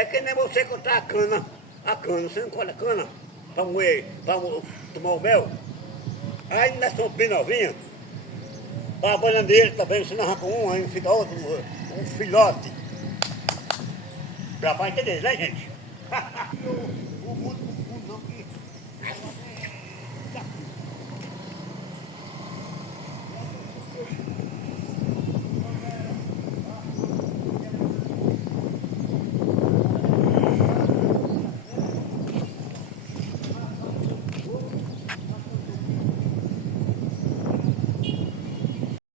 É que nem você cortar a cana. A cana, você não corta a cana para moer, para tomar o mel. Aí nós somos bem novinhos. A bananeira também, você não arranca um, aí fica outro, um filhote. Pra entender, né, gente?